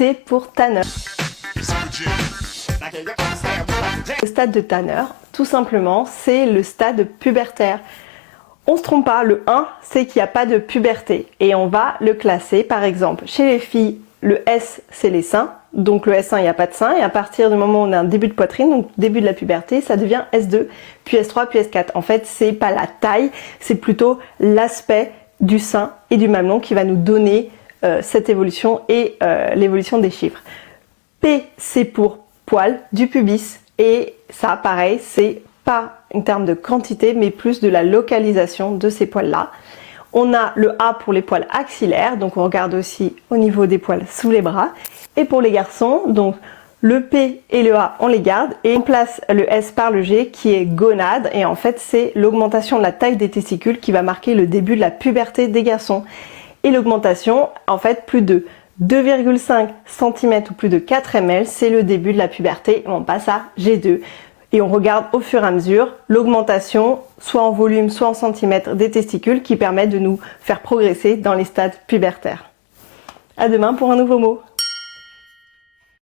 T pour Tanner. Le stade de Tanner, tout simplement, c'est le stade pubertaire. On se trompe pas, le 1, c'est qu'il n'y a pas de puberté. Et on va le classer, par exemple, chez les filles, le S, c'est les seins. Donc le S1, il n'y a pas de seins. Et à partir du moment où on a un début de poitrine, donc début de la puberté, ça devient S2, puis S3, puis S4. En fait, c'est pas la taille, c'est plutôt l'aspect du sein et du mamelon qui va nous donner cette évolution et l'évolution des chiffres. P, c'est pour poil du pubis. Et ça, pareil, c'est pas en termes de quantité, mais plus de la localisation de ces poils-là. On a le A pour les poils axillaires, donc on regarde aussi au niveau des poils sous les bras. Et pour les garçons, donc le P et le A, on les garde et on place le S par le G qui est gonade. Et en fait, c'est l'augmentation de la taille des testicules qui va marquer le début de la puberté des garçons. Et l'augmentation, en fait, plus de 2,5 cm ou plus de 4 ml, c'est le début de la puberté. On passe à G2. Et on regarde au fur et à mesure l'augmentation, soit en volume, soit en centimètres des testicules qui permettent de nous faire progresser dans les stades pubertaires. À demain pour un nouveau mot.